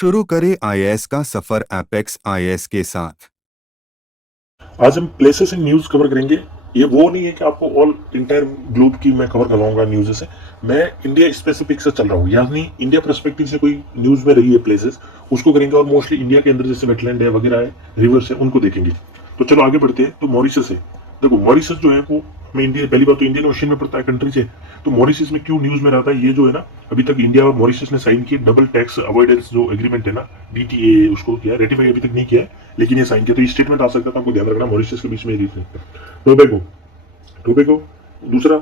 शुरू करें आईएएस का सफर एपेक्स आईएएस के साथ। आज हम प्लेसेस एंड न्यूज कवर करेंगे। ये वो नहीं है कि आपको ऑल इंटायर ग्लोब की मैं कवर करवाऊंगा न्यूज से। मैं इंडिया स्पेसिफिक से चल रहा हूँ, यानी इंडिया पर्सपेक्टिव से कोई न्यूज में रही है प्लेसेस उसको करेंगे, और मोस्टली इंडिया के अंदर जैसे वेटलैंड है वगैरह है, रिवर्स है, उनको देखेंगे। तो चलो आगे बढ़ते हैं। तो मॉरिशस है। देखो मॉरिशस जो है वो मैं इंडिया, पहली बात तो इंडियन ओशन में पड़ता है कंट्री से। तो मॉरिशस में क्यों न्यूज में रहता है, ये जो है ना, अभी तक इंडिया और मॉरिशस ने साइन किए डबल टैक्स अवॉइडेंस जो एग्रीमेंट है ना, डीटीए, उसको किया रेटिफाई, अभी तक नहीं किया है, लेकिन ये साइन किया। तो ये स्टेटमेंट आ सकता था, आपको ध्यान रखना मॉरिशस के बीच में। टोबैगो, टोबैगो दूसरा,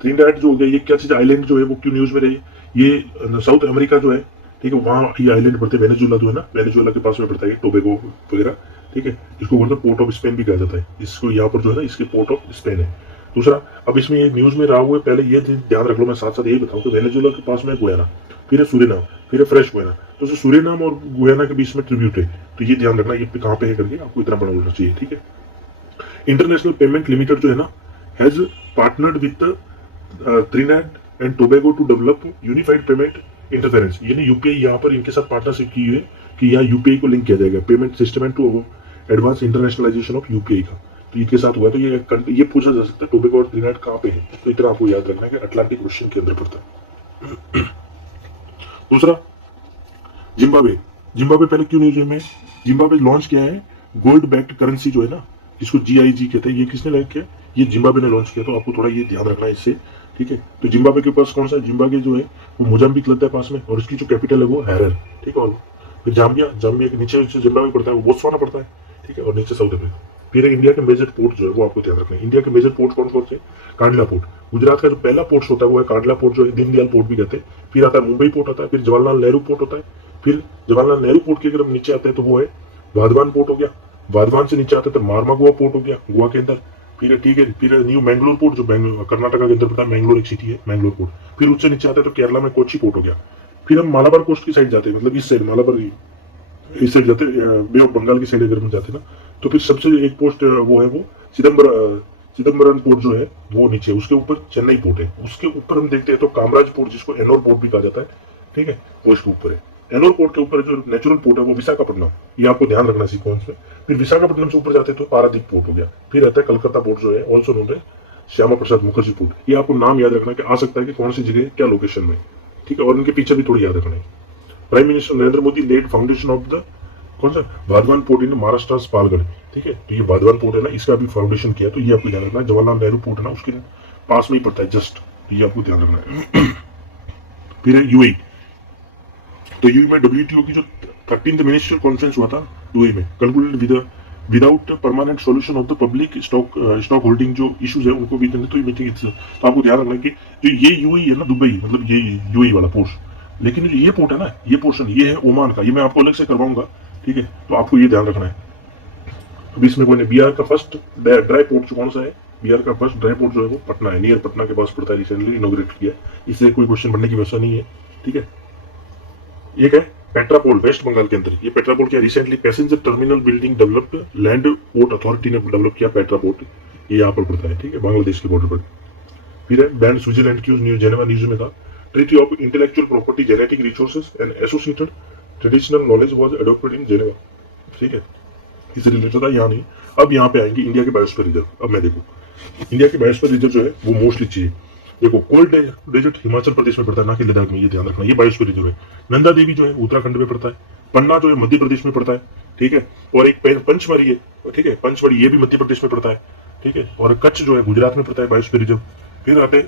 ट्रिनिडाड जो हो गया, ये क्या चीज आइलैंड जो है वो क्यों न्यूज में रही, ये साउथ अमेरिका जो है, ठीक है, वहाँ ये आइलैंड पड़ते हैं। वेनेजुएला जो है ना, वेनेजुएला के पास में पड़ता है टोबैगो वगैरह, ठीक है। इसको बोलते हैं पोर्ट ऑफ स्पेन भी कहा जाता है इसको, यहाँ पर जो है ना इसके पोर्ट ऑफ स्पेन है। दूसरा, अब इसमें ये न्यूज में रहा हुआ है, पहले ये ध्यान रख लो, मैं साथ साथ यही बताऊं कि वेनेजुएला के पास में गुयाना, फिर है सुरिनाम, फिर है फ्रेश गुयाना। तो सुरिनाम और गुयाना के बीच में ट्रिब्यूट है, तो ये ध्यान रखना ये कहाँ पे है करके, आपको इतना बड़ा बोलना चाहिए, ठीक है। इंटरनेशनल पेमेंट लिमिटेड जो है ना, has partnered with Trinidad and Tobago to develop unified payment interference, यानी यूपीआई यहाँ पर इनके साथ पार्टनरशिप की हुई है कि यहाँ यूपीआई को लिंक किया जाएगा, payment system and to advance internationalisation of UPI का। तो इनके साथ हुआ है। तो ये पूछा जा सकता है टोबैगो और ट्रिनिडाड कहाँ पे है, तो इतना आपको याद रखना है कि अटलांटिक ओशन के अंदर पड़ता है। दूसरा, जिम्बाब्वे। जिम्बाब्वे पहले क्यों न्यूज में, जिम्बाब्वे लॉन्च किया है गोल्ड बैक्ड करेंसी जो है ना, इसको जीआईजी कहते हैं। ये किसने लॉन्च किया, ये जिम्बाब्वे ने लॉन्च किया। तो आपको थोड़ा ये ध्यान रखना है इससे, ठीक है। तो जिम्बाब्वे के पास कौन सा, जिम्बाब्वे जो है वो मोजाम्बिक लगता है पास में, और इसकी जो कैपिटल है वो हैरर, ठीक है। और फिर जाम्बिया, जाम्बिया के नीचे जिम्बाब्वे पड़ता है, वो बोत्सवाना पड़ता है, ठीक है, और नीचे साउथ अफ्रीका। फिर इंडिया के मेजर पोर्ट जो है वो आपको ध्यान रखना है। इंडिया के मेजर पोर्ट कौन कौन से, कांडला पोर्ट, गुजरात का जो पहला पोर्ट होता है वो है कांडला पोर्ट, जो है दीनदयाल पोर्ट भी कहते हैं। फिर आता है मुंबई पोर्ट आता है, फिर जवाहरलाल नेहरू पोर्ट होता है, फिर जवाहरलाल नेहरू पोर्ट के अगर हम नीचे आते हैं तो वो है वाधवान पोर्ट हो गया, वाधवान से नीचे आते हैं तो मारमागुआ पोर्ट हो गया गोवा के अंदर, फिर ठीक है, फिर न्यू मैंगलोर पोर्ट जो कर्नाटका के अंदर पड़ता है, मैंगलोर एक सिटी है, मैंगलोर पोर्ट। फिर उससे नीचे आते हैं तो केरला में कोची पोर्ट हो गया। फिर हम मालाबार कोस्ट की साइड जाते हैं, मतलब इस साइड मालाबार, इस साइड जाते हैं, बे ऑफ बंगाल की साइड अगर हम जाते हैं ना, तो फिर सबसे एक पोस्ट वो है वो चिदम्बरम पोर्ट जो है वो नीचे, उसके ऊपर चेन्नई पोर्ट है। उसके ऊपर हम देखते हैं तो कामराज पोर्ट, जिसको एनोर पोर्ट भी कहा जाता है, ठीक है, वो इसके ऊपर है। एनोर पोर्ट के ऊपर जो नेचुरल पोर्ट है वो विशाखापट्टनम, ये आपको ध्यान रखना सीक्वेंस में। फिर विशाखापट्टनम से ऊपर जाते हैं तो पारादीप पोर्ट हो गया। फिर आता है कलकत्ता पोर्ट जो है, ऑल्सो नोन है श्यामा प्रसाद मुखर्जी पोर्ट। ये आपको नाम याद रखना कि आ सकता है कि कौन सी जगह क्या लोकेशन में, ठीक है, और इनके पीछे भी थोड़ी याद रखना है। Prime minister Narendra Modi laid foundation of the कौन सा वाधवान पोर्ट इन महाराष्ट्र पालगढ़, ठीक है। तो ये वाधवान पोर्ट है ना, इसका भी फाउंडेशन किया, तो ये आपको ध्यान रखना है। जवाहरलाल नेहरू पोर्ट है ना, उसके पास में ही पड़ता है जस्ट, तो ये आपको ध्यान रखना है। फिर है यूएई। तो यूएई में डब्ल्यूटीओ की जो 13th मिनिस्ट्रियल कॉन्फ्रेंस हुआ था यूएई में, concluded without permanent solution of the public stock holding जो इश्यूज है उनको भी, तो ये मीटिंग, तो आपको ध्यान रखना है कि जो ये यूएई है ना, दुबई, मतलब ये यूएई वाला पोर्ट, लेकिन जो ये पोर्ट है ना, ये पोर्शन ये है ओमान का, ये मैं आपको अलग से करवाऊंगा, ठीक है। तो आपको ये ध्यान रखना है। अभी इसमें कोई नहीं। बिहार का फर्स्ट ड्राई पोर्ट जो कौन सा है, बिहार का फर्स्ट ड्राई पोर्ट जो है वो पटना है, नियर पटना के पास पड़ता है, रिसेंटली इनॉग्रेट किया, इससे कोई क्वेश्चन बनने की व्यवस्था नहीं है, ठीक है। एक है पेट्रापोल, वेस्ट बंगाल के अंदर। ये पेट्रापोल क्या, recently passenger terminal building developed land port authority ने डेवलप किया पेट्रापोर्ट, ये यहाँ पर पड़ता है, ठीक है, बांग्लादेश के बॉर्डर पर। फिर है बैंड स्विट्जरलैंड की न्यूज, जेनेवा न्यूज में था, treaty of intellectual property, genetic resources and associated traditional knowledge was adopted in Geneva, ठीक है, इससे रिलेटेड था। यहाँ नहीं, अब यहाँ पे आएंगे इंडिया के बायोस्फीयर रिजर्व। अब मैं देखो इंडिया के बायोस्फीयर रिजर्व जो है वो मोस्टली चाहिए। देखो कोल्ड डेजर्ट हिमाचल प्रदेश में पड़ता है, ना कि लद्दाख में, ये ध्यान रखना, ये बायोस्फीयर रिजर्व है। नंदा देवी जो है उत्तराखंड में पड़ता है, पन्ना जो है मध्य प्रदेश में पड़ता है, ठीक है, और एक पंचमढ़ी है, ठीक है, पंचमढ़ी ये भी मध्य प्रदेश में पड़ता है, ठीक है, और कच्छ जो है गुजरात में पड़ता है बायोस्फीयर रिजर्व। फिर आते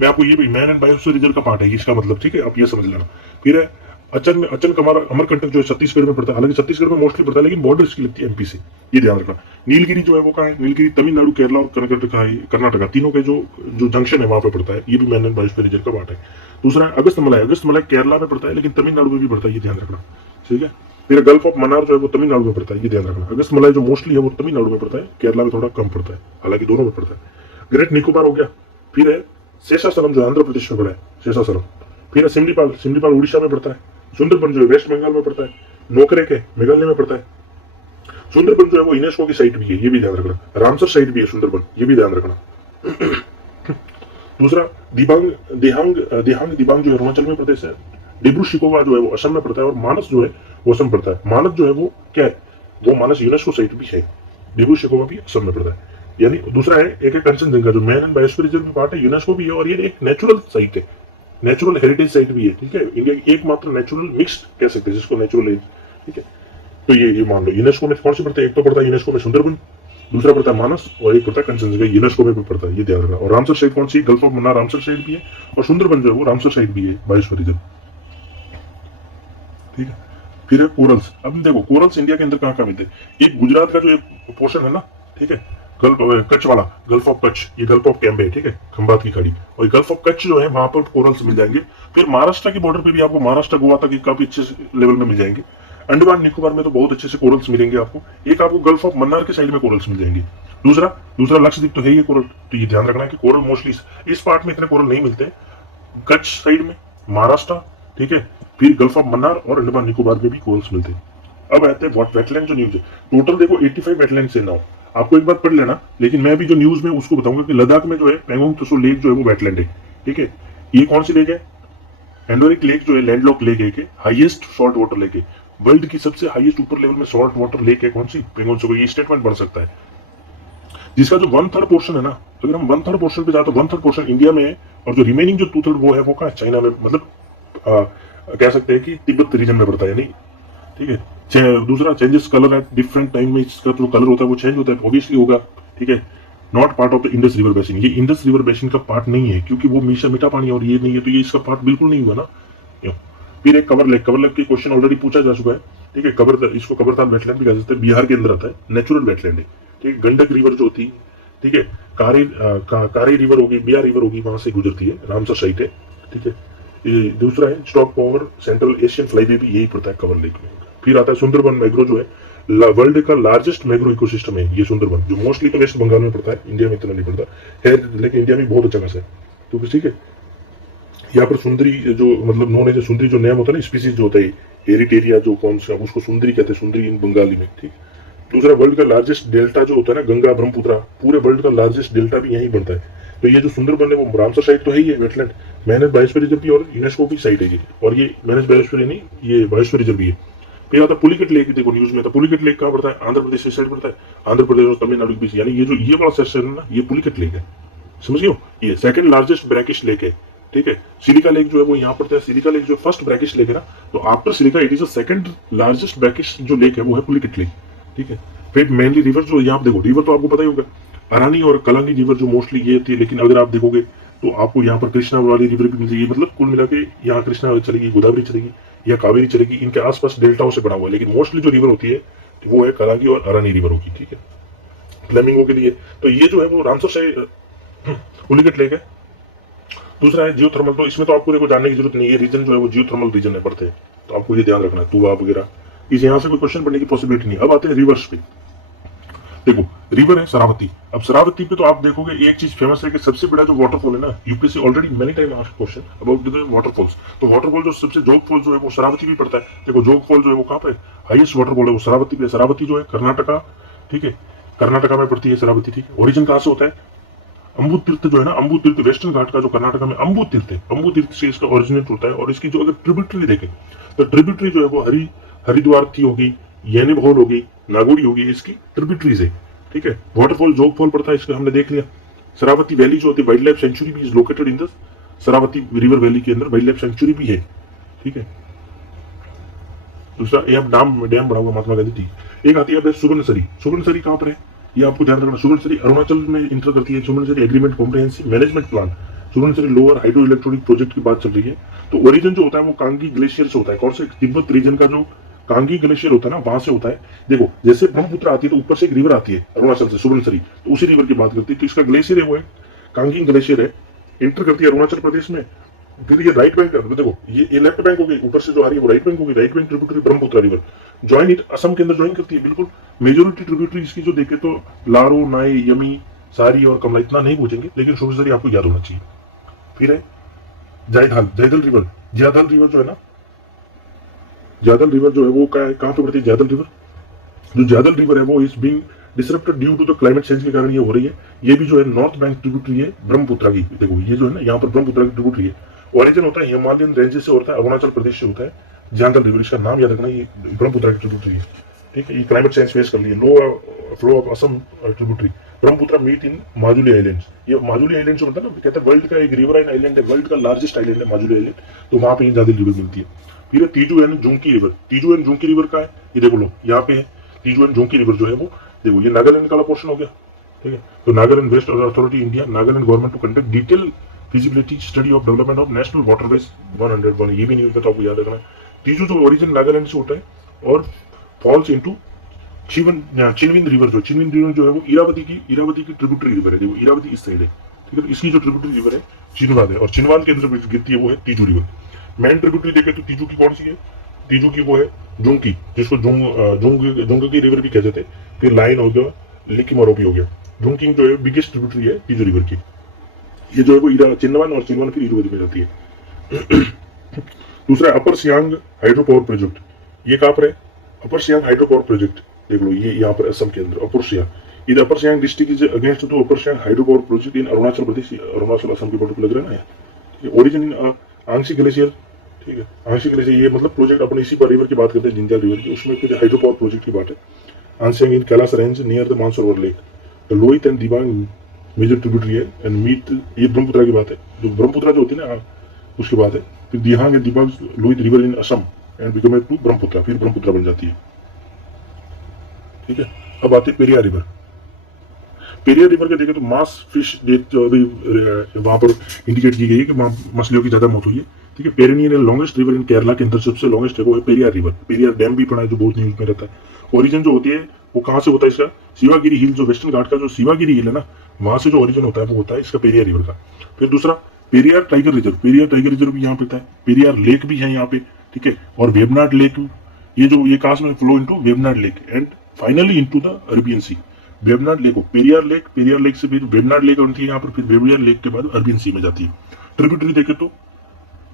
मैं आपको ये भी मैन एंड बायोस्फीयर रिजर्व का पार्ट है इसका मतलब, ठीक है, आप ये समझ लेना। फिर है अचन कमार अमरकंटक जो है छत्तीसगढ़ में पड़ता है, हालांकि छत्तीसगढ़ में मोस्टली पड़ता है, लेकिन बॉर्डर इसकी लगती है एमपी से, ये ध्यान रखना। नीलगिरी जो है वो कहाँ है, नीलगिरी तमिलनाडु, केरला और कर्नाटका तीनों के जो जंक्शन है वहां पे पड़ता है, ये भी मैन एंड बायोस्फीयर रिजर्व का पार्ट है। दूसरा अगस्त मलाई केरला में पड़ता है, लेकिन तमिलनाडु में भी पड़ता है, ये ध्यान रखना, ठीक है। फिर गल्फ ऑफ मन्नार जो है वो तमिलनाडु में पड़ता है, ये ध्यान रखना। अगस्त मलाई जो मोस्टली है वो तमिलनाडु में पड़ता है, केरला में थोड़ा कम पड़ता है, हालांकि दोनों में पड़ता है। ग्रेट निकोबार हो गया। फिर है शेषाचलम जो आंध्र प्रदेश में पड़ा है, शेषाचलम। फिर है सिमलीपाल उड़ीसा में पड़ता है। सुंदरबन जो है वेस्ट बंगाल में पड़ता है। नोकरेक है मेघालय में पड़ता है। सुंदरबन जो है वो यूनेस्को की साइट भी है, ये भी ध्यान रखना। रामसर साइट भी है सुंदरबन, ये भी ध्यान रखना। दूसरा दिबांग दिबांग जो अरुणाचल में प्रदेश है, डिब्रू शिकोवा जो है वो असम में पड़ता है और मानस जो है वो असम पड़ता है। मानस जो है वो क्या है, वो मानस यूनेस्को साइट भी है, डिब्रू शिकोवा भी असम में पड़ता है। यानी दूसरा है एक कंचनजंगा जो मैन एंड बायोस्फीयर रिजर्व भी पार्ट है, यूनेस्को भी है और ये एक नेचुरल साइट है, नेचुरल हेरिटेज साइट भी है। ठीक है, इंडिया की एकमात्र नेचुरल मिक्स्ड कह सकते हैं जिसको नेचुरल है। ठीक है, तो ये मान लो यूनेस्को में कौन से पड़ता है, एक तो पड़ता है यूनेस्को में सुंदरबन, दूसरा पड़ता है मानस और एक पड़ता है कंचनजंगा, यूनेस्को में भी पड़ता है, ये ध्यान रखना। और रामसर साइट कौन सी, Gulf of Mannar Ramsar site भी है और सुंदरबन जो है वो रामसर साइट भी है बायोस्फीयर रिजर्व। ठीक है, फिर है कोरल्स। अब देखो कोरल्स इंडिया के अंदर कहाँ कहाँ मिलते हैं, एक गुजरात का जो एक पोर्शन है ना, ठीक है, गल्फ कच्छ वाला, गल्फ ऑफ कच्छ, ये गल्फ ऑफ कैम्बे, ठीक है, खंबात की खाड़ी, और गल्फ ऑफ कच्छ जो है वहां पर कोरल्स मिल जाएंगे। फिर महाराष्ट्र की बॉर्डर पे भी आपको महाराष्ट्र गोवा तक काफी अच्छे लेवल में मिल जाएंगे। अंडमान निकोबार में तो बहुत अच्छे से कोरल्स मिलेंगे आपको। एक आपको गल्फ ऑफ मन्नार के साइड में कोरल्स मिल जाएंगे। दूसरा लक्षद्वीप तो है ही कोरल, तो ये ध्यान रखना है कि कोरल मोस्टली इस पार्ट में इतने कोरल नहीं मिलते, कच्छ साइड में, महाराष्ट्र, ठीक है, फिर गल्फ ऑफ मन्नार और अंडमान निकोबार में भी कोरल्स मिलते हैं। अब आते हैं वेटलैंड जो न्यूज है, टोटल देखो 85 वेटलैंड से नाउ, आपको एक बार पढ़ लेना, लेकिन मैं भी जो न्यूज में उसको बताऊंगा कि लद्दाख में जो है पेंगोंग त्सो लेक जो है वो वेटलैंड है। ठीक है, ये कौन सी लेक है, एंडोरिक लेक जो है लैंडलॉक लेक है, हाईएस्ट सॉल्ट वाटर लेक है, वर्ल्ड की सबसे हाईएस्ट ऊपर लेवल में सॉल्ट वाटर लेक है कौन सी, पेंगोंग त्सो। ये स्टेटमेंट बन सकता है, जिसका जो 1/3 पोर्शन है ना, अगर हम 1/3 पोर्शन पे जाते तो 1/3 पोर्शन इंडिया में है और जो रिमेनिंग जो 2/3 वो है वो कहाँ, चाइना में, मतलब कह सकते हैं कि तिब्बत रीजन में पड़ता है। नहीं, ठीक है। दूसरा changes colour at different time में, इसका जो कलर होता है वो चेंज होता है, ऑब्वियसली होगा। ठीक है, not part of the Indus river basin, ये इंडस रिवर बेसिन का पार्ट नहीं है क्योंकि वो मीठा पानी और ये नहीं है, तो ये इसका पार्ट बिल्कुल नहीं हुआ ना। फिर एक कवर लेक की क्वेश्चन ऑलरेडी पूछा जा चुका है। ठीक है, इसको कबरताल वेटलैंड भी कह सकते हैं, बिहार के अंदर आता है, नेचुरल वेटलैंड है। ठीक है, गंडक रिवर जो होती है, ठीक है, कारी रिवर होगी, बिया रिवर होगी, वहां से गुजरती है, रामसर साइट है। ठीक है, दूसरा है stock power central Asian flyway भी यही पड़ता है कवर लेक में। फिर आता है सुंदरबन मैग्रो जो है वर्ल्ड का लार्जेस्ट मैग्रो इकोसिस्टम है ये सुंदरबन, जो मोस्टली तो वेस्ट बंगाल में पड़ता है, इंडिया में इतना नहीं पड़ता है, लेकिन इंडिया में बहुत अच्छा खासा है। तो ठीक है, यहाँ पर सुंदरी जो मतलब नॉन है, सुंदरी जो नेम होता है ना, स्पीसीज जो होता है एरिटेरिया जो कौन सा, उसको सुंदरी कहते हैं, सुंदरी इन बंगाली में। ठीक, दूसरा वर्ल्ड का लार्जेस्ट डेल्टा जो होता है ना, गंगा ब्रह्मपुत्रा, पूरे वर्ल्ड का लार्जेस्ट डेल्टा भी यहीं बनता है। तो ये जो सुंदरबन है वो रामसर साइट तो है ही है, वेटलैंड, मैनेज बायोस्फीयर रिजर्व भी और यूनेस्को की साइट है ये, और ये मैनेज बायोस्फीयर नहीं, ये बायोस्फीयर रिजर्व भी है। फिर आता पुलिकट लेक, देखो न्यूज में था, पुलिकट लेक कहाँ पड़ता है, आंध्र प्रदेश के साइड पड़ता है, आंध्र प्रदेश और तमिलनाडु के बीच, यानी ये जो ये वाला सेक्शन है ना, ये पुलिकट लेक है, समझ गए हो। ये सेकंड लार्जेस्ट ब्रैकिश लेक है। ठीक है, सिलिका लेक जो है वो यहाँ पड़ता है, सिलिका लेक जो फर्स्ट ब्रैकिश लेक है ना, तो after silica it is the second largest brackish जो लेक है वो है पुलिकट लेक। ठीक है, फिर मेनली रिवर जो यहाँ देखो, रिवर तो आपको पता ही होगा, अरानी और कलांगी रिवर जो मोस्टली ये थी, लेकिन अगर आप देखोगे तो आपको यहाँ पर कृष्णा वाली रिवर भी मिल जाएगी, मतलब कुल मिला के यहाँ कृष्णा चलेगी, गोदावरी चलेगी या कावेरी चलेगी, इनके आसपास डेल्टाओं से बना हुआ है, लेकिन मोस्टली जो रिवर होती है वो है कलांगी और अरानी रिवर होगी। ठीक है, फ्लेमिंगो के लिए तो ये जो है वो रामसर से पुलिकट लेक है। दूसरा है जियोथर्मल, तो इसमें तो आपको देखो जानने की जरूरत नहीं है, रीजन जो है वो जियोथर्मल रीजन है पड़ते हैं, तो आपको ये ध्यान रखना है, तुवा वगैरह, इस यहाँ से कोई क्वेश्चन पढ़ने की पॉसिबिलिटी नहीं। अब आते हैं रिवर्स पे, देखो रिवर है शरावती। अब शरावती पे तो आप देखोगे एक चीज फेमस है कि सबसे बड़ा जो वाटरफॉल है ना, UPSC already many time asked question about the waterfalls, तो वाटरफॉल जो सबसे जोग फॉल जो है वो शरावती भी पड़ता है। देखो जोग फॉल जो है वो कहाँ पे हाईएस्ट वाटरफॉल है, वो शरावती पे। शरावती जो है कर्नाटका, ठीक है, कर्नाटका में पड़ती है शरावती। ठीक है, ओरिजिन कहाँ से होता है, अम्बू तीर्थ जो है ना, अम्बू तीर्थ वेस्टर्न घाट का जो कर्नाटका में अम्बू तीर्थ है, अम्बू तीर्थ से इसका ओरिजिनेट होता है। और इसकी जो अगर ट्रिब्यूटरी देखें तो ट्रिब्यूटरी जो है वो हरिद्वार की होगी, येनेभौल होगी, नागोड़ी होगी, इसकी ट्रिब्यूटरीज है। ठीक है, वाटरफॉल जोग फॉल पड़ता है, इसका हमने देख लिया। शरावती वैली जो होती है, वाइल्ड लाइफ सेंचुरी भी is located in the Sharavati river valley के अंदर वाइल्ड लाइफ सेंचुरी भी है। ठीक है, दूसरा ये अब डैम बड़ा हुआ महात्मा गांधी। ठीक, एक आती है सुबर्णसरी। सुबर्णसरी कहाँ पर है ये आपको ध्यान रखना, सुबर्णसरी अरुणाचल में इंटर करती है। Subansiri agreement comprehensive management plan, Subansiri lower hydro electronic project की बात चल रही है। तो ओरिजिन जो होता है वो कांगी ग्लेशियर से होता है। कौन से, तिब्बत रीजन का जो कांगी ग्लेशियर होता है ना, वहां से होता है। देखो जैसे ब्रह्मपुत्र आती है तो ऊपर से एक रिवर आती है अरुणाचल से, सुबर्णसरी, तो उसी रिवर की बात करती है। तो इसका ग्लेशियर है वो है कांगी ग्लेशियर है, इंटर करती है अरुणाचल प्रदेश में। फिर ये राइट बैंक, देखो ये लेफ्ट बैंक होगी, ऊपर से जो आ रही है वो राइट बैंक होगी। Right bank tributary Brahmaputra river join it Assam के अंदर ज्वाइन करती है। बिल्कुल मेजोरिटी ट्रिब्यूटरी इसकी जो देखे तो लारो, नाई, यमी, सारी और कमला, इतना नहीं पूछेंगे, लेकिन सुबर्णसरी आपको याद होना चाहिए। फिर है जायदल रिवर। जायदल रिवर जो है ना, जायदल रिवर जो है वो कहाँ पे पड़ती है, जायदल रिवर। जो जायदल रिवर है वो is being disrupted due to the climate change के कारण ये हो रही है। ये भी जो है नॉर्थ बैंक ट्रिब्यूटरी है ब्रह्मपुत्र की। देखो ये जो है ना, यहाँ पर ब्रह्मपुत्र की ट्रिब्यूटरी है ओरिजिन होता है हिमालयन रेंजेस से होता है, अरुणाचल प्रदेश से होता है। जियांगल रिवर, इसका नाम याद रखना, ये ब्रह्मपुत्र की ट्रिब्यूटरी है, ठीक है। ये क्लाइमेट चेंज फेस कर लिए, low flow of Assam tributary Brahmaputra meet in Majuli islands. ये माजुली आइलैंड जो मतलब कहते हैं वर्ल्ड का एक रिवराइन आइलैंड है, वर्ल्ड का लार्जेस्ट आइलैंड है माजुली आइलैंड, तो वहां पे ज्यादा रिवर मिलती है। फिर है Teeju and जोंकी river. Teeju and जोंकी river का है, ये देखो लो यहाँ पे है तीजू एंड जोंकी रिवर जो है वो, देखो ये नागालैंड का पोर्शन हो गया, ठीक है। तो Nagaland waste authority India, Nagaland government to conduct detail feasibility study of development of national waterways 101, ये भी न्यूज में तो आपको याद रखना है। तीजू जो ओरिजिन नागालैंड से होता है और फॉल्स इनटू चिनविन रिवर, जो चिनविन रिवर जो है वो इरावती की ट्रिब्यूटरी रिवर है, देखो इरावती इस साइड है, ठीक है। तो इसकी जो ट्रिब्यूटरी रिवर है चिनवाद है, और चिनवाद के अंदर गिरती है वो है तीजू रिवर। मेन ट्रिब्यूटरी देखे तो तीजू की कौन सी है, तीजू की वो है जोंकी, जिसको जोंगी रिवर भी कहते थे। फिर लाइन हो गया, लिकी मरोपी हो गया। जोंकिंग जो है बिगेस्ट ट्रिब्यूटरी है तीजू रिवर की, ये जो है वो चिनवान और चिनवान फिर इरावती में जाती है। दूसरा अपर सियांग हाइड्रो पावर प्रोजेक्ट, ये कहाँ पर है, अपर सियांग हाइड्रो पावर प्रोजेक्ट देख लो, ये यहाँ पर असम के अंदर अपर सियांग। ये upper Siang district is against to upper Siang hydro power project in Arunachal Pradesh, Arunachal Assam के बॉर्डर पर लग रहा है ना। ओरिजिन इन आंशिक ग्लेशियर, ठीक है। आंशिक ग्लेशियर ये मतलब प्रोजेक्ट अपन इसी पर रिवर की बात करते हैं, जिंजाल रिवर की, उसमें कुछ हाइड्रो पावर प्रोजेक्ट की बात है। आंशिक in Kailash range near the Mansarovar lake, the Lohit and Dibang major tributary है एंड मीट, ये ब्रह्मपुत्र की बात है, जो ब्रह्मपुत्र जो होती है ना उसकी बात है। फिर Dihang and Dibang Lohit river in Assam and become to Brahmaputra, फिर ब्रह्मपुत्र बन जाती है, ठीक है। अब आती है पेरियार रिवर। पेरियार रिवर के देखें तो मास फिश डेथ जो अभी वहां पर इंडिकेट की गई है कि वहां मछलियों की ज्यादा मौत हुई है, ठीक है। पेरिनियर लॉन्गेस्ट रिवर इन केरला के अंदर सबसे लॉन्गेस्ट है वो है पेरियार रिवर। पेरियार डैम भी पड़ा है जो बहुत न्यूज में रहता है। ओरिजिन जो होती है वो कहाँ से होता है इसका, शिवागिरी हिल, जो वेस्टर्न घाट का जो शिवागिरी हिल है ना, वहां से जो ओरिजिन होता है वो होता है इसका पेरियार रिवर का। फिर दूसरा Periyar tiger reserve, Periyar tiger reserve भी यहाँ पे था। पेरियार लेक भी है यहाँ पे, ठीक है। और वेबनाड लेक, ये जो ये कहाँ में flow into Vembanad lake and finally into the Arabian Sea. Vembanad lake, Periyar lake से फिर वेबनाड लेक बनती है यहाँ पर, फिर वेबनाड लेक के बाद अरबियन सी में जाती है। ट्रिब्यूटरी देखे तो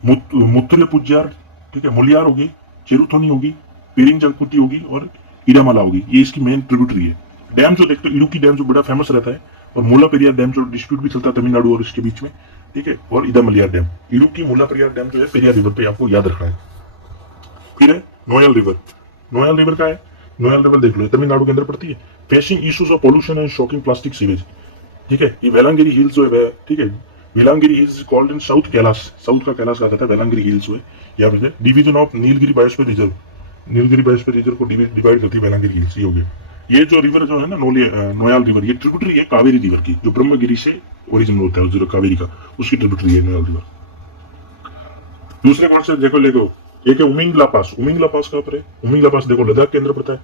मुत्तुरे पुजार, ठीक है, मुलियार होगी, चेरुथोनी होगी, पेरिंग जंगपुटी होगी और इरामाला होगी, ये इसकी मेन ट्रिब्यूटरी है। डैम जो देखते हो इडुक्की डैम जो बड़ा फेमस रहता है, और मुला पेरियार डैम जो डिस्प्यूट भी चलता है तमिलनाडु और इसके बीच में, ठीक है। और इदामलियार डैम, इडुक्की मुला पेरियार डैम जो है पेरियार रिवर पे आपको याद रखना है। फिर है नोयल रिवर। नोयल रिवर का है, नोयल रिवर देख लो तमिलनाडु के अंदर पड़ती है। Facing issues of pollution and shocking plastic sewage, ठीक है। ये वेलांगिरी हिल्स जो है, ठीक है, Velliangiri hills called in south Kailash, south का कैलाश कहा जाता है वेलांगिरी हिल्स जो है यहाँ पे। Division of Nilgiri biosphere reserve, Nilgiri biosphere reserve को डिवाइड करती है वेलांगिरी हिल्स, ये हो गया। ये जो रिवर जो है ना नोयाल रिवर, ये ट्रिब्यूटरी है कावेरी रिवर की, जो ब्रह्मगिरी से ओरिजिन होता है, जो कावेरी का, उसकी ट्रिब्यूटरी है नोयाल रिवर। दूसरे कौन से देखो लेको, एक है उमिंगला पास। उमिंगला पास कहाँ पर है, उमिंगला पास देखो लद्दाख के अंदर पड़ता है।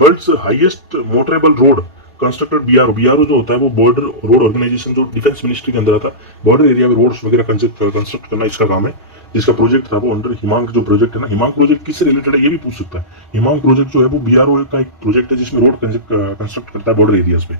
World's highest motorable road constructed BRO जो होता है वो बॉर्डर रोड ऑर्गेनाइजेशन जो डिफेंस मिनिस्ट्री के अंदर आता है, बॉर्डर एरिया में रोड्स वगैरह कंस्ट्रक्ट करना इसका काम है। जिसका प्रोजेक्ट था वो अंडर हिमांक जो प्रोजेक्ट है ना, हिमांक प्रोजेक्ट किससे रिलेटेड है ये भी पूछ सकता है। हिमांक प्रोजेक्ट जो है वो बीआरओ का एक प्रोजेक्ट है जिसमें रोड कंस्ट्रक्ट करता है बॉर्डर एरियाज पे,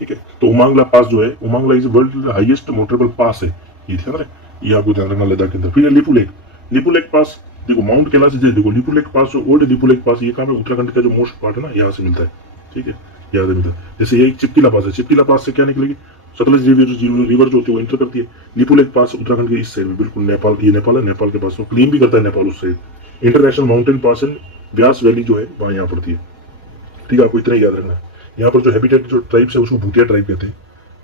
ठीक है। तो उमांगला पास जो है, Umlingla is world highest motorable pass है, ये ध्यान रहे, ये आपको ध्यान रखना लद्दाख के अंदर। फिर लिपू लेक, लिपू लेक पास देखो माउंट कैलाश से देखो, लिपू लेक पास जो ओल्ड लिपू लेक पास, ये कहाँ है, उत्तराखंड का जो मोस्ट पार्ट है ना, यहाँ से मिलता है, ठीक है, याद है मिलता है। जैसे ये चिपकिला पास है, चिपकिला पास से क्या निकलेगी, सतलज रिवर जो होती है वो एंटर करती है। लिपू लेक पास उत्तराखंड के इस साइड में, बिल्कुल नेपाल, ये नेपाल है, नेपाल के पास वो क्लीन भी करता है नेपाल उस side. International mountain pass and Vyas valley जो है वहाँ यहाँ पड़ती है, ठीक है, आपको इतना ही याद रखना है। यहाँ पर जो हैबिटेट जो ट्राइब्स है उसको भूतिया ट्राइब कहते हैं।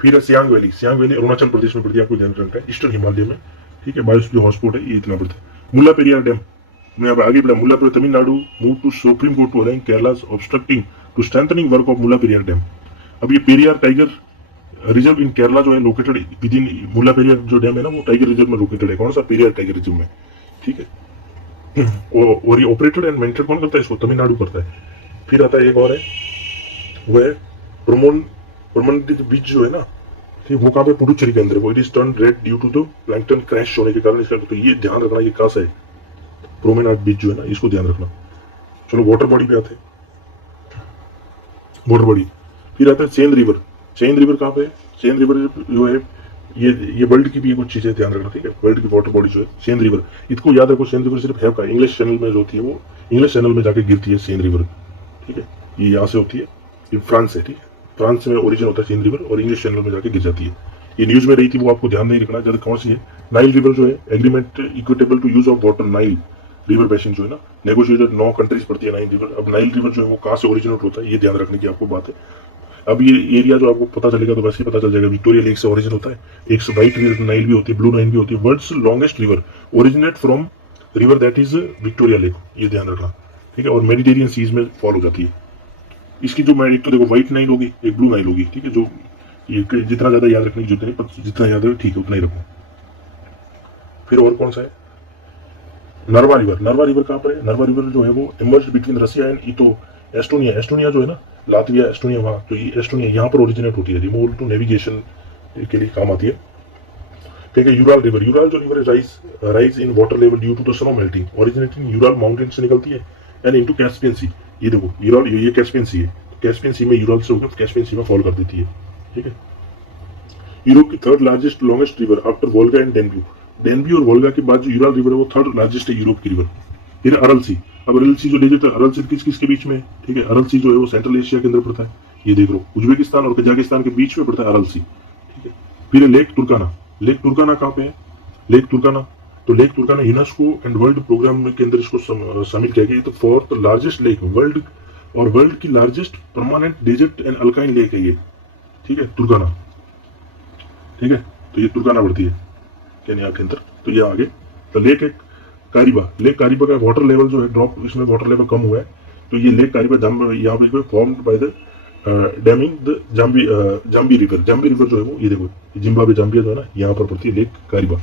फिर है सियांग वैली, सियांग वैली अरुणाचल प्रदेश में पड़ती है, आपको ध्यान रखना है, ईस्टर्न हिमालय में, ठीक है। बायोस्फीयर हॉटस्पॉट है, ये इतना पड़ता है। मुला पेरियार डैम, मैं अब आगे बढ़ा, Mullaperiyar Tamil Nadu move to supreme court to align Kerala obstructing to strengthening work of Mullaperiyar dam. अब ये Periyar tiger reserve in Kerala जो है लोकेटेड विद इन, मुला पेरियार जो डैम है ना वो टाइगर रिजर्व में लोकेटेड है। कौन सा, पेरियार टाइगर रिजर्व में, ठीक है। और ये ऑपरेटेड एंड मेंटेन कौन करता है इसको, तमिलनाडु करता है। फिर आता है एक और है, वो है परमोंडी बीच जो है ना, ठीक, वो कहाँ पे, पुडुचेरी के अंदर। वो it is turn red due to the plankton crash होने के कारण इसका, तो ये ध्यान रखना ये कहाँ से है, प्रोमेनाड बीच जो है ना, इसको ध्यान रखना। चलो वाटर बॉडी पे आते हैं, वाटर बॉडी। फिर आता है सेन रिवर। सेन रिवर कहाँ पे है, सेन रिवर जो है ये वर्ल्ड की भी कुछ चीजें ध्यान रखना, ठीक है। वर्ल्ड की वाटर बॉडी जो है सेन रिवर, इसको याद रखो, सेन रिवर सिर्फ है का इंग्लिश चैनल में जो होती है वो इंग्लिश चैनल में जाके गिरती है सेन रिवर, ठीक है। ये यहाँ से होती है, ये फ्रांस से, ठीक है, फ्रांस में ओरिजिन होता है सेन रिवर और इंग्लिश चैनल में जाके गिर जाती है। ये न्यूज में रही थी, वो आपको ध्यान नहीं रखना, ज्यादा कौन सी है, नाइल रिवर जो है agreement equitable to use of water Nile river basin जो है ना नेगोशिएटेड 9 कंट्रीज पड़ती है नाइल रिवर। अब नाइल रिवर जो है वो कहाँ से ओरिजिनेट होता है ये ध्यान रखने की आपको बात है। अब ये एरिया जो आपको पता चलेगा तो वैसे ही पता चल जाएगा विक्टोरिया लेक से ओरिजिन होता है। एक व्हाइट नाइल भी होती है, ब्लू नाइल भी होती है। World's longest river originate from river that is Victoria lake, ये ध्यान रखना, ठीक है। और मेडिटेरियन सीज में फॉल हो जाती है। इसकी जो मैं एक तो देखो व्हाइट नाइल होगी, एक ब्लू नाइल होगी, ठीक है। जो ये जितना ज्यादा याद रखने की जरूरत नहीं, पर जितना याद है ठीक है उतना ही रखो। फिर और कौन सा है, नर्वा रिवर। नर्वा रिवर कहाँ पर है, नर्वा रिवर जो है वो इमर्ज बिटवीन रसिया एंड इतो एस्टोनिया। एस्टोनिया जो है ना, लातविया एस्टोनिया, वहाँ तो ये एस्टोनिया यहाँ पर ओरिजिनेट होती है। रिमोट टू नेविगेशन के लिए काम आती है, ठीक है। यूराल रिवर, यूराल जो river rise in water level due to the snow melting, originating Ural mountain से निकलती है एंड इनटू कैस्पियन सी। ये देखो यूराल, ये कैस्पियन सी है, कैस्पियन सी में यूराल से होकर कैस्पियन सी में फॉल कर देती है, ठीक है। यूरोप की third largest longest river after Volga and डेन्यू। डेन्यू और वोल्गा के बाद जो यूराल रिवर है वो थर्ड लार्जेस्ट है यूरोप की रिवर। फिर अरल सी। अब अरल सी जो ले जाता है, अरल सी किसके बीच में, ठीक है। अरल सी जो है वो सेंट्रल एशिया के अंदर पड़ता है, ये देख लो, उज्बेकिस्तान और कजाकिस्तान के बीच में पड़ता है अरल सी, ठीक है। फिर लेक तुर्काना। लेक तुर्काना कहाँ पे है, लेक तुर्काना, तो lake Turkana UNESCO and world programme के अंदर इसको शामिल किया गया। तो फोर्थ लार्जेस्ट लेक वर्ल्ड और वर्ल्ड की लार्जेस्ट परमानेंट डेजर्ट एंड अल्काइन लेक है ये, ठीक है, तुर्काना, ठीक है। तो ये तुर्काना बढ़ती है केन्या के अंदर। तो ये आगे तो लेक एक कारिबा, लेक कारिबा का वाटर लेवल जो है ड्रॉप, इसमें वाटर लेवल कम हुआ है। तो ये लेक कारिबा यहाँ पे formed by the damming the Zambezi river. Zambezi river जो है वो ये देखो, जिम्बाब्वे जाम्बिया जो है ना, यहाँ पर पड़ती है लेक कारिबा।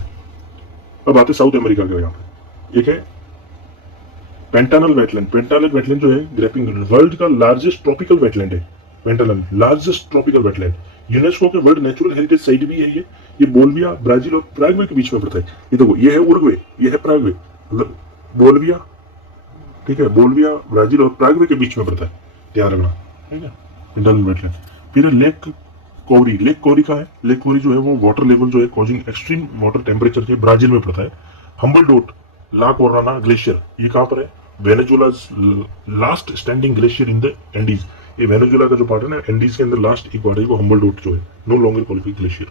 अब आते साउथ अमेरिका के, यहाँ पे एक है पेंटानल वेटलैंड। पेंटानल वेटलैंड जो है ग्रैपिंग वर्ल्ड का लार्जेस्ट ट्रॉपिकल वेटलैंड है। पेंटानल लार्जेस्ट ट्रॉपिकल वेटलैंड, यूनेस्को के वर्ल्ड नेचुरल हेरिटेज साइट भी है ये बोल्विया, ब्राजील और पैराग्वे के बीच में पड़ता है। ये देखो ये है उरुग्वे, ये है पैराग्वे, मतलब बोल्विया, ठीक है, बोल्विया, ब्राजील और पैराग्वे के बीच में पड़ता है, ध्यान रखना, ठीक है। पेंटानल वेटलैंड। फिर लेक कोवरी। लेक कोवरी का है, लेक कोवरी जो है वो वाटर लेवल जो है कॉजिंग एक्सट्रीम वाटर टेम्परेचर के ब्राजील में पड़ता है। Humboldt La Corona glacier, ये कहाँ पर है, Venezuela's last standing glacier in the Andes. ये वेनेजुएला का जो पार्ट है ना, एंडीज के अंदर लास्ट एक पार्ट है वो हम्बल डोट जो है, नो लॉन्गर क्वालिफाइड ग्लेशियर,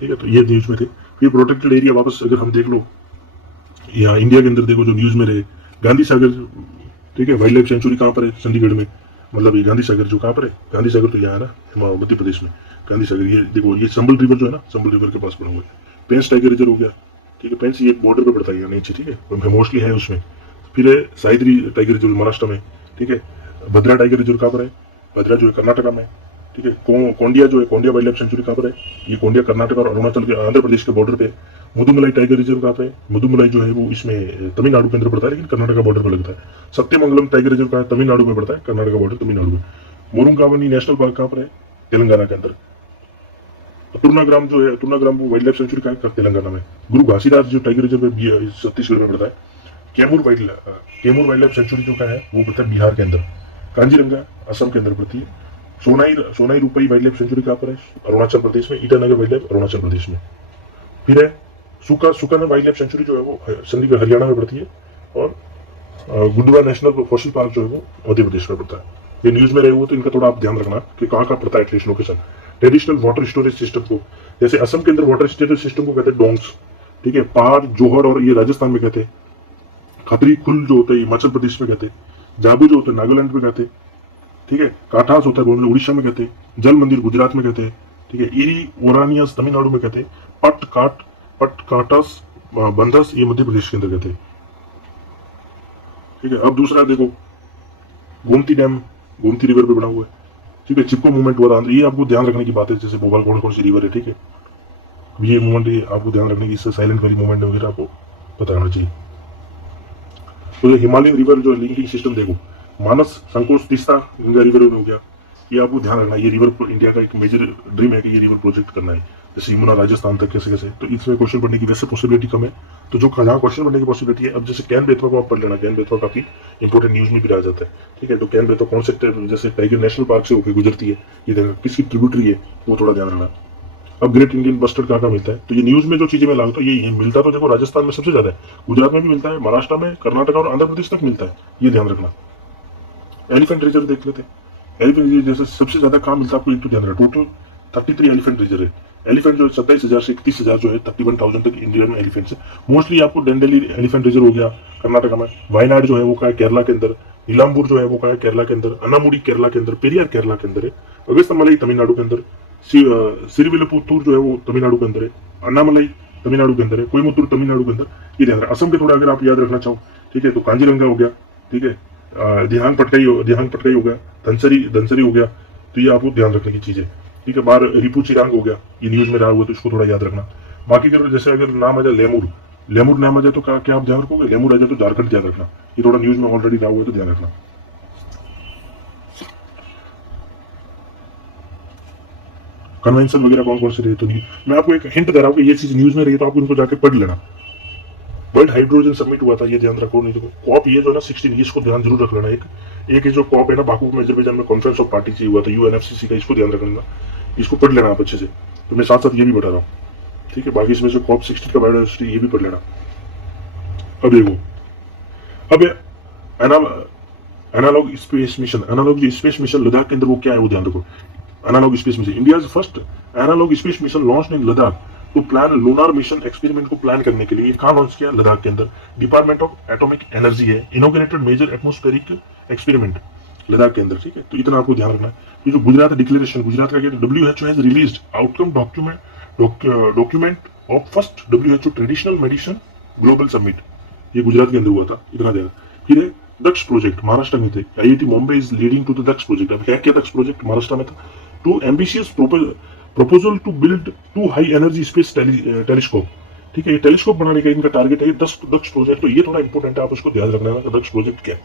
ठीक है। तो ये न्यूज में थे। फिर प्रोटेक्टेड एरिया वापस अगर हम देख लो, यहाँ इंडिया के अंदर देखो जो न्यूज में रहे, गांधी सागर, ठीक है, वाइल्ड लाइफ सेंचुरी कहाँ पर है, चंडीगढ़ में, मतलब ये गांधी सागर जो कहाँ पर है, गांधी सागर तो यहाँ है ना मध्य प्रदेश में, गांधी सागर। ये देखो ये संबल रिवर जो है ना, संबल रिवर के पास बना हुआ है। पेंस टाइगर रिजर्व हो गया, ठीक है, पेंस ये बॉर्डर पे पड़ता है नीचे, ठीक है, मोस्टली है उसमें। फिर है साइद्री टाइगर रिजर्व महाराष्ट्र में, ठीक है। भद्रा टाइगर रिजर्व कहाँ पर है, भद्रा जो है कर्नाटका में, ठीक है। कोंडिया जो है, कोंडिया वाइल्ड लाइफ सेंचुरी कहाँ पर है, ये कोंडिया कर्नाटक और अरुणाचल के, आंध्र प्रदेश के बॉर्डर पे। मुदुमलाई टाइगर रिजर्व कहाँ पे है, मुदुमलाई जो है वो इसमें तमिलनाडु के अंदर पड़ता है, लेकिन कर्नाटक बॉर्डर पर लगता है। सत्यमंगलम टाइगर रिजर्व कहाँ है, तमिलनाडु में पड़ता है, कर्नाटक बॉर्डर तमिलनाडु में। मोरुंगावनी नेशनल पार्क कहाँ पर है, तेलंगाना के अंदर। तुर्नाग्राम जो है, तुर्नाग्राम वाइल्ड लाइफ सेंचुरी कहाँ है, तेलंगाना में। गुरु घासीदास जो टाइगर रिजर्व है छत्तीसगढ़ में पड़ता है। कैमूर वाइल्ड लाइफ सेंचुरी जो का है वो पड़ता है बिहार के अंदर। कांजीरंगा असम के अंदर पड़ती है। सोनाई रूपई वाइल्ड लाइफ सेंचुरी कहाँ पर है, अरुणाचल प्रदेश में। ईटानगर वाइल्ड लाइफ अरुणाचल प्रदेश में। फिर है सुकाना वाइल्ड लाइफ सेंचुरी जो है वो चंडीगढ़ हरियाणा में पड़ती है। और गुंडवा नेशनल फॉसिल पार्क जो है वो मध्य प्रदेश में पड़ता है। ये न्यूज में रहे हुए तो इनका थोड़ा आप ध्यान रखना कि कहाँ कहाँ पड़ता है at least location. Traditional water storage system को, जैसे असम के अंदर वाटर स्टोरेज सिस्टम को कहते हैं डोंग्स, ठीक है। पार, जोहर और ये राजस्थान में कहते हैं। खतरी खुल जो होता है हिमाचल प्रदेश में कहते हैं। जाबू जो होता है नागालैंड में कहते हैं, ठीक है। काठास होता है उड़ीसा में कहते हैं। जल मंदिर गुजरात में कहते हैं, ठीक है। इरी ओरानियस तमिलनाडु में कहते हैं। पटकाटस बंदस ये मध्य प्रदेश के अंदर कहते हैं, ठीक है। अब दूसरा देखो गोमती डैम गोमती रिवर पे बना हुआ है, ठीक है। चिपको मूवमेंट हुआ था, ये आपको ध्यान रखने की बात है। जैसे भोपाल कौन सी रिवर है, ठीक है। ये मूवमेंट ये आपको ध्यान रखने की, इससे साइलेंट वैली मूवमेंट वगैरह आपको पता होना चाहिए। तो ये हिमालयन रिवर जो लिंकिंग सिस्टम देखो, मानस, संकोच, तीस्ता, गंगा रिवर हो गया, ये आपको ध्यान रखना। ये रिवर इंडिया का एक मेजर ड्रीम है कि ये रिवर प्रोजेक्ट करना है, जैसे यमुना राजस्थान तक कैसे कैसे। तो इसमें क्वेश्चन पढ़ने की वैसे पॉसिबिलिटी कम है, तो जो जहाँ क्वेश्चन पढ़ने की पॉसिबिलिटी है, अब जैसे कैन बेतवा को आप पढ़ लेना। कैन बेतवा काफी इंपॉर्टेंट न्यूज में भी रह जाता है, ठीक है। तो कैन बेतवा कौन से जैसे टाइगर नेशनल पार्क से होकर गुजरती है, ये देखना किसकी ट्रिब्यूटरी है, वो थोड़ा ध्यान रखना। अब ग्रेट इंडियन बस्टर्ड कहाँ मिलता है, तो ये न्यूज में जो चीजें मैं लाता हूँ ये मिलता तो देखो राजस्थान में सबसे ज्यादा है, गुजरात में भी मिलता है, महाराष्ट्र में, कर्नाटक और आंध्र प्रदेश तक मिलता है, ये ध्यान रखना। एलिफेंट रिजर्व देख लेते हैं। एलिफेंट रिजर्व जैसे सबसे ज्यादा कहाँ मिलता है आपको, एक तो ध्यान रखना। टोटल 33 एलिफेंट रिजर्व है, एलिफेंट जो 27,000 से 31,000 जो है 31,000 तक इंडिया में एलिफेंट्स है। मोस्टली आपको डेंडेली एलिफेंट रिजर्व हो गया कर्नाटका में, वायनाड जो है वो का है केरला के अंदर, नीलाम्बूर जो है वो का है केरला के अंदर, अनामुडी केरला के अंदर, पेरियार केरला के अंदर है, अगस्तमलाई तमिलनाडु के अंदर, सिरिविलपुतूर जो है वो तमिलनाडु के अंदर है, अन्नामलाई तमिलनाडु के अंदर है, कोयमुत्तूर तमिलनाडु के अंदर। ये ध्यान रखना। असम के थोड़ा अगर आप याद रखना चाहो, ठीक है, तो कांजीरंगा हो गया, ठीक है, दिहांग पटकाई हो गया, धनसरी हो गया। तो ये आपको ध्यान रखने की चीज है, ठीक है। बाहर रिपू चिरांग हो गया, ये न्यूज में रहा हुआ, तो इसको थोड़ा याद रखना। बाकी अगर जैसे अगर नाम आ जाए लेमूर नाम आ जाए तो क्या आप ध्यान रखोगे? लेमूर आ जाए तो झारखंड ध्यान रखना। ये थोड़ा न्यूज में ऑलरेडी रहा हुआ है, तो ध्यान रखना। कन्वेंशन वगैरह कौन कौन से रहे, तो नहीं मैं आपको एक हिंट दे रहा हूँ कि ये चीज न्यूज में रही है, तो आप उनको जाके पढ़ लेना। वर्ल्ड हाइड्रोजन समिट हुआ था, ये ध्यान रखो। नहीं तो कॉप ये जो है ना 16, इसको ध्यान जरूर रख लेना। एक ये जो कॉप है ना बाकू में अजरबैजान में कॉन्फ्रेंस ऑफ पार्टी हुआ था यूएनएफसीसी का, इसको ध्यान रख लेना। इसको पढ़ लेना आप अच्छे से। तो मैं साथ साथ ये भी बता रहा हूँ, ठीक है। बाकी इसमें से कॉप 16 का बायोडाइवर्सिटी ये भी पढ़ लेना। अब देखो, अब एनालॉग स्पेस मिशन लद्दाख के अंदर वो क्या है वो ध्यान रखो। Analogue space mission, India first analogue space mission launch in Ladakh to plan lunar mission experiment को प्लान करने के लिए। ये कहां लॉन्च किया? लद्दाख के अंदर। डिपार्टमेंट ऑफ एटॉमिक एनर्जी है, inaugurated major atmospheric experiment Ladakh के अंदर, ठीक है। तो इतना आपको ध्यान रखना है। ये जो गुजरात डिक्लेरेशन, गुजरात का क्या, WHO has released outcome document of first WHO traditional medicine global summit. ये गुजरात के अंदर हुआ था, इतना ध्यान। फिर है दक्ष प्रोजेक्ट, महाराष्ट्र में थे। IIT Mumbai is leading to the Daksh project. अब क्या दक्ष प्रोजेक्ट महाराष्ट्र में था? Two ambitious proposal to build 2 high energy space telescope, ठीक है। ये टेलीस्कोप बनाने का इनका टारगेट है, दक्ष प्रोजेक्ट। तो ये थोड़ा इंपॉर्टेंट है, आप उसको ध्यान रखना है दक्ष प्रोजेक्ट क्या है।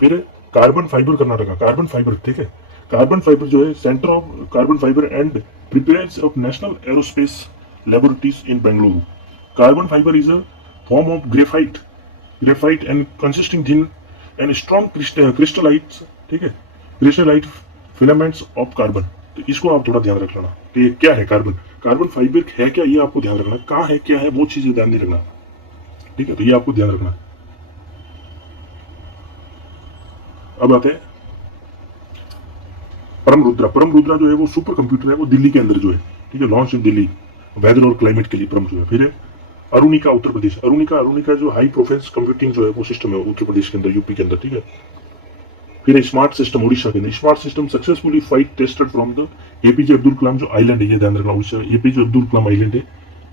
फिर carbon fibre Karnataka, carbon fibre, ठीक है। कार्बन फाइबर जो है centre of carbon fibre and preparers of national aerospace laboratories in Bengaluru. Carbon fibre is a form of graphite and consisting thin and strong crystallites, ठीक है, crystallite filaments of carbon. तो इसको आप थोड़ा ध्यान रख लेना कि क्या है कार्बन फाइबर है क्या, ये आपको ध्यान रखना। कहाँ है, क्या है, वो चीजें ध्यान नहीं रखना, ठीक है। तो ये आपको ध्यान रखना। अब आते हैं परम रुद्रा जो है वो सुपर कंप्यूटर है, वो दिल्ली के अंदर जो है, ठीक है, लॉन्च इन दिल्ली वेदर और क्लाइमेट के लिए परम जो है। फिर है अरुणिका, उत्तर प्रदेश। अरुणिका जो हाई प्रोफेंस कंप्यूटिंग जो है वो सिस्टम है उत्तर प्रदेश के अंदर, यूपी के अंदर, ठीक है। फिर स्मार्ट सिस्टम उड़ीसा के अंदर। SMART system successfully flight tested from the APJ Abdul Kalam जो आइलैंड है, ये ध्यान रखना, उड़ीसा एपीजे अब्दुल कलाम आइलैंड है,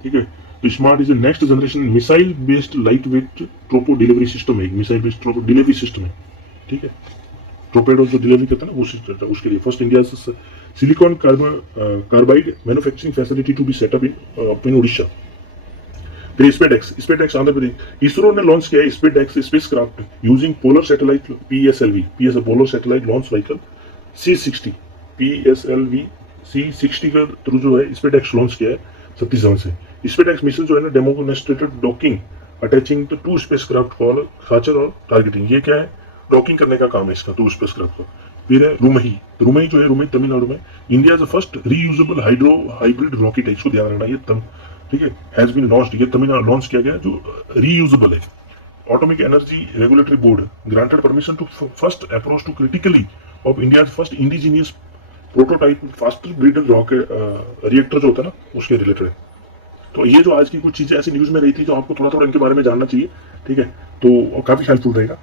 ठीक है। तो SMART is next generation missile based light weight torpedo delivery system है, missile based torpedo delivery system है, ठीक है। टोर्पेडो जो डिलीवरी करता है ना वो सिस्टम, उसके लिए first India silicon carbide manufacturing facility to be setup in Orissa. फिर स्पेसएक्स आंध्र प्रदेश। इसरो ने लॉन्च किया है SpaDeX spacecraft using polar satellite PSLV polar satellite launch vehicle C60 PSLV C60 का थ्रू जो है स्पेसएक्स लॉन्च किया है छत्तीसगढ़ से। स्पेसएक्स मिशन जो है ना demonstrated docking attaching the 2 spacecraft call chaser और टारगेटिंग। ये क्या है? डॉकिंग करने का काम है इसका 2 स्पेसक्राफ्ट का। फिर है रुमई जो है रुमई तमिलनाडु में। India is the first reusable hybrid rocket है, इसको ध्यान रखना। ये ठीक है हैज बीन लॉन्च्ड, ये तमिलनाडु लॉन्च किया गया जो रीयूजेबल है। Atomic energy regulatory board granted permission to first approach to critically of India first indigenous prototype faster breeder rocket reactor जो होता है ना उसके रिलेटेड है। तो ये जो आज की कुछ चीजें ऐसी न्यूज में रही थी जो आपको थोड़ा थोड़ा इनके बारे में जानना चाहिए, ठीक है, तो काफी हेल्पफुल रहेगा।